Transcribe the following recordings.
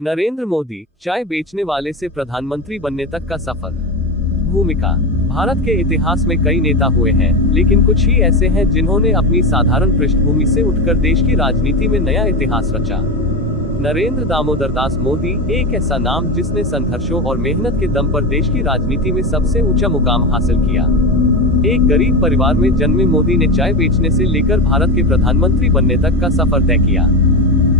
नरेंद्र मोदी, चाय बेचने वाले से प्रधानमंत्री बनने तक का सफर। भूमिका। भारत के इतिहास में कई नेता हुए हैं, लेकिन कुछ ही ऐसे हैं जिन्होंने अपनी साधारण पृष्ठभूमि से उठकर देश की राजनीति में नया इतिहास रचा। नरेंद्र दामोदर दास मोदी एक ऐसा नाम जिसने संघर्षों और मेहनत के दम पर देश की राजनीति में सबसे ऊंचा मुकाम हासिल किया। एक गरीब परिवार में जन्मे मोदी ने चाय बेचने से लेकर भारत के प्रधानमंत्री बनने तक का सफर तय किया।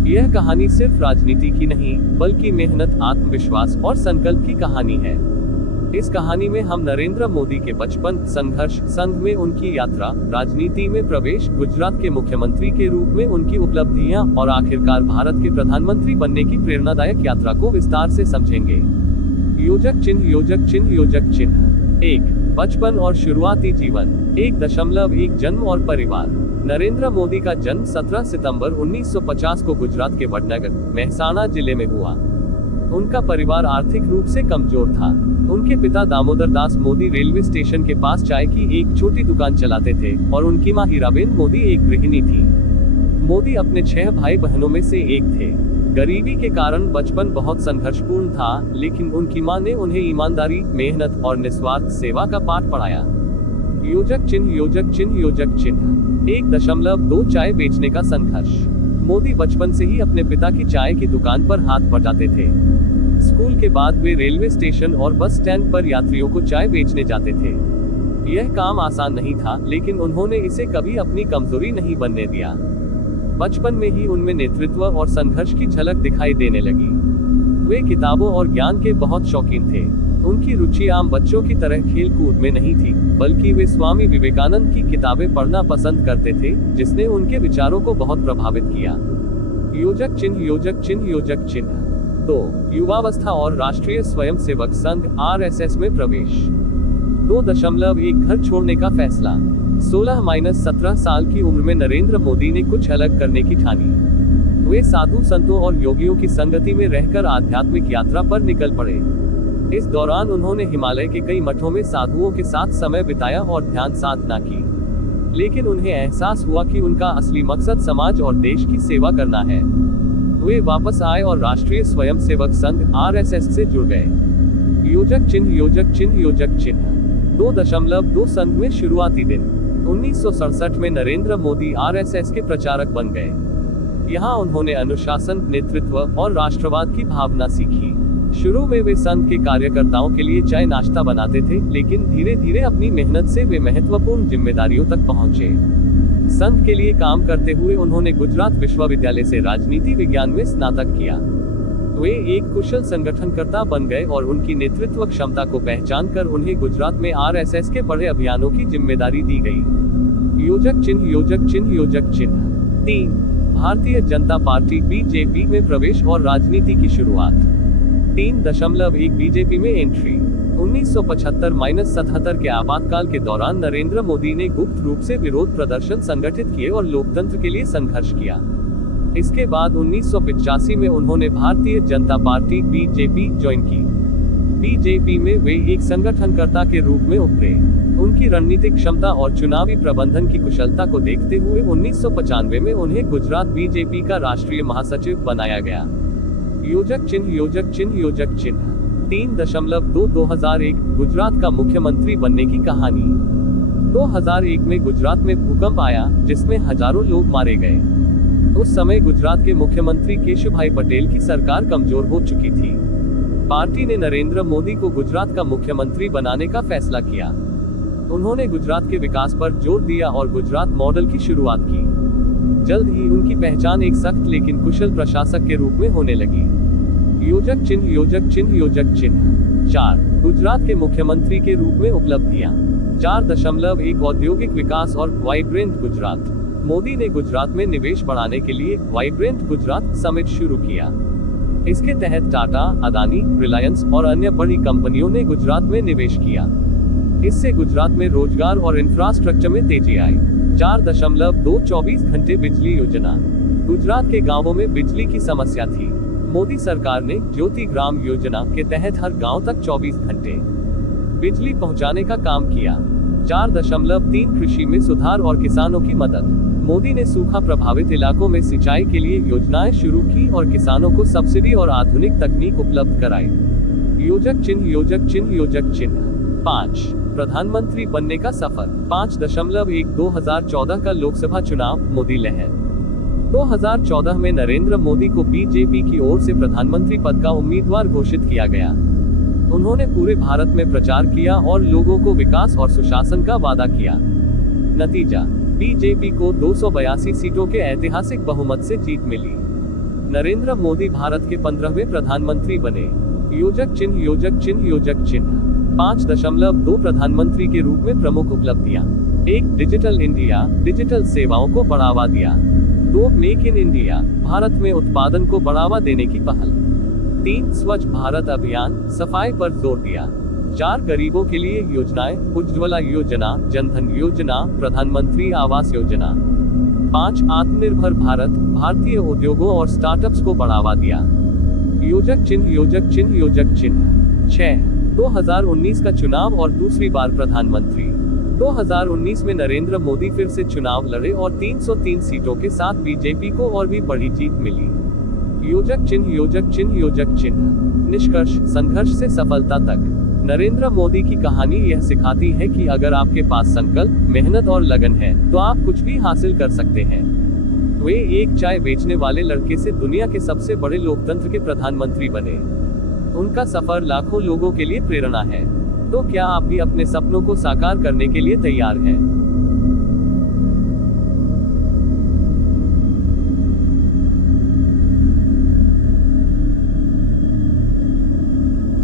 यह कहानी सिर्फ राजनीति की नहीं, बल्कि मेहनत, आत्मविश्वास और संकल्प की कहानी है। इस कहानी में हम नरेंद्र मोदी के बचपन, संघर्ष, संघ में उनकी यात्रा, राजनीति में प्रवेश, गुजरात के मुख्यमंत्री के रूप में उनकी उपलब्धियां और आखिरकार भारत के प्रधानमंत्री बनने की प्रेरणादायक यात्रा को विस्तार से समझेंगे। योजक चिन्ह, योजक चिन्ह, योजक चिन्ह। 1. बचपन और शुरुआती जीवन। 1.1 जन्म और परिवार। नरेंद्र मोदी का जन्म 17 सितंबर 1950 को गुजरात के वडनगर, मेहसाणा जिले में हुआ। उनका परिवार आर्थिक रूप से कमजोर था। उनके पिता दामोदर दास मोदी रेलवे स्टेशन के पास चाय की एक छोटी दुकान चलाते थे और उनकी मां हीराबेन मोदी एक गृहिणी थी। मोदी अपने 6 भाई बहनों में से एक थे। गरीबी के कारण बचपन बहुत संघर्षपूर्ण था, लेकिन उनकी मां ने उन्हें ईमानदारी, मेहनत और निस्वार्थ सेवा का पाठ पढ़ाया। योजक चिन्ह, योजक चिन्ह, योजक चिन्ह। 1.2 चाय बेचने का संघर्ष। मोदी बचपन से ही अपने पिता की चाय की दुकान पर हाथ बटाते थे। स्कूल के बाद वे रेलवे स्टेशन और बस स्टैंड पर यात्रियों को चाय बेचने जाते थे। यह काम आसान नहीं था, लेकिन उन्होंने इसे कभी अपनी कमजोरी नहीं बनने दिया। बचपन में ही उनमें नेतृत्व और संघर्ष की झलक दिखाई देने लगी। वे किताबों और ज्ञान के बहुत शौकीन थे। उनकी रुचि आम बच्चों की तरह खेल कूद में नहीं थी, बल्कि वे स्वामी विवेकानंद की किताबें पढ़ना पसंद करते थे, जिसने उनके विचारों को बहुत प्रभावित किया। योजक चिन्ह, योजक चिन्ह, योजक चिन्ह। 2. युवावस्था और राष्ट्रीय स्वयंसेवक संघ (RSS) में प्रवेश। 2.1 घर छोड़ने का फैसला। 16-17 साल की उम्र में नरेंद्र मोदी ने कुछ अलग करने की ठानी। वे साधु संतों और योगियों की संगति में रहकर आध्यात्मिक यात्रा पर निकल पड़े। इस दौरान उन्होंने हिमालय के कई मठों में साधुओं के साथ समय बिताया और ध्यान साधना की। लेकिन उन्हें एहसास हुआ कि उनका असली मकसद समाज और देश की सेवा करना है। वे वापस आए और राष्ट्रीय स्वयंसेवक संघ (RSS) से जुड़ गए। योजक चिन्ह, योजक चिन्ह, योजक चिन्ह। 2.2 संघ में शुरुआती दिन। 1967 में नरेंद्र मोदी RSS के प्रचारक बन गए। यहाँ उन्होंने अनुशासन, नेतृत्व और राष्ट्रवाद की भावना सीखी। शुरू में वे संघ के कार्यकर्ताओं के लिए चाय नाश्ता बनाते थे, लेकिन धीरे धीरे अपनी मेहनत से वे महत्वपूर्ण जिम्मेदारियों तक पहुंचे। संघ के लिए काम करते हुए उन्होंने गुजरात विश्वविद्यालय से राजनीति विज्ञान में स्नातक किया। वे एक कुशल संगठनकर्ता बन गए और उनकी नेतृत्व क्षमता को पहचान कर उन्हें गुजरात में RSS के बड़े अभियानों की जिम्मेदारी दी गई। योजक चिन्ह, योजक चिन्ह, योजक चिन्ह। 3. भारतीय जनता पार्टी (BJP) में प्रवेश और राजनीति की शुरुआत। 3.1 बीजेपी में एंट्री। 1975-77 के आपातकाल के दौरान नरेंद्र मोदी ने गुप्त रूप से विरोध प्रदर्शन संगठित किए और लोकतंत्र के लिए संघर्ष किया। इसके बाद 1985 में उन्होंने Bharatiya Janata party (BJP) join की। बीजेपी में वे एक संगठनकर्ता के रूप में उभरे। उनकी रणनीतिक क्षमता और चुनावी प्रबंधन की कुशलता को देखते हुए 1995 में उन्हें गुजरात बीजेपी का राष्ट्रीय महासचिव बनाया गया। योजक चिन्ह, योजक चिन्ह, योजक चिन्ह। 3.2 2001 गुजरात का मुख्यमंत्री बनने की कहानी। 2001 में गुजरात में भूकंप आया, जिसमें हजारों लोग मारे गए। उस समय गुजरात के मुख्यमंत्री केशुभाई पटेल की सरकार कमजोर हो चुकी थी। पार्टी ने नरेंद्र मोदी को गुजरात का मुख्यमंत्री बनाने का फैसला किया। उन्होंने गुजरात के विकास पर जोर दिया और गुजरात मॉडल की शुरुआत की। जल्द ही उनकी पहचान एक सख्त लेकिन कुशल प्रशासक के रूप में होने लगी। योजक चिन्ह, योजक चिन्ह, योजक चिन्ह। 4. गुजरात के मुख्यमंत्री के रूप में उपलब्धियां। 4.1 औद्योगिक विकास और वाइब्रेंट गुजरात। मोदी ने गुजरात में निवेश बढ़ाने के लिए वाइब्रेंट गुजरात समिट शुरू किया। इसके तहत टाटा, अदानी, रिलायंस और अन्य बड़ी कंपनियों ने गुजरात में निवेश किया। इससे गुजरात में रोजगार और इंफ्रास्ट्रक्चर में तेजी आई। 4.2 24 घंटे बिजली योजना। गुजरात के गांवों में बिजली की समस्या थी। मोदी सरकार ने ज्योति ग्राम योजना के तहत हर गांव तक 24 घंटे बिजली पहुंचाने का काम किया। 4.3 कृषि में सुधार और किसानों की मदद। मोदी ने सूखा प्रभावित इलाकों में सिंचाई के लिए योजनाएं शुरू की और किसानों को सब्सिडी और आधुनिक तकनीक उपलब्ध कराई। योजक चिन्ह योजक चिन्ह योजक चिन्ह 5 प्रधानमंत्री बनने का सफर 5.1 2014 का लोकसभा चुनाव मोदी लहर 2014 में नरेंद्र मोदी को बीजेपी की ओर से प्रधानमंत्री पद का उम्मीदवार घोषित किया गया। उन्होंने पूरे भारत में प्रचार किया और लोगों को विकास और सुशासन का वादा किया। नतीजा, बीजेपी को 282 सीटों के ऐतिहासिक बहुमत से जीत मिली। नरेंद्र मोदी भारत के 15वें प्रधानमंत्री बने। योजक चिन्ह योजक चिन्ह योजक चिन्ह 5.2 प्रधानमंत्री के रूप में प्रमुख उपलब्धियां 1 डिजिटल इंडिया, डिजिटल सेवाओं को बढ़ावा दिया। 2 मेक इन इंडिया, भारत में उत्पादन को बढ़ावा देने की पहल। 3 स्वच्छ भारत अभियान, सफाई पर जोर दिया। 4 गरीबों के लिए योजनाएं, उज्ज्वला योजना, जनधन योजना, प्रधानमंत्री आवास योजना। 5 आत्मनिर्भर भारत, भारतीय उद्योगों और स्टार्टअप्स को बढ़ावा दिया। योजक चिन्ह योजक चिन्ह योजक चिन्ह 6 2019 का चुनाव और दूसरी बार प्रधानमंत्री। 2019 में नरेंद्र मोदी फिर से चुनाव लड़े और 303 सीटों के साथ बीजेपी को और भी बड़ी जीत मिली। योजक चिन्ह योजक चिन्ह योजक चिन्ह निष्कर्ष, संघर्ष से सफलता तक। नरेंद्र मोदी की कहानी यह सिखाती है कि अगर आपके पास संकल्प, मेहनत और लगन है तो आप कुछ भी हासिल कर सकते हैं। वे एक चाय बेचने वाले लड़के से दुनिया के सबसे बड़े लोकतंत्र के प्रधानमंत्री बने। उनका सफर लाखों लोगों के लिए प्रेरणा है। तो क्या आप भी अपने सपनों को साकार करने के लिए तैयार हैं?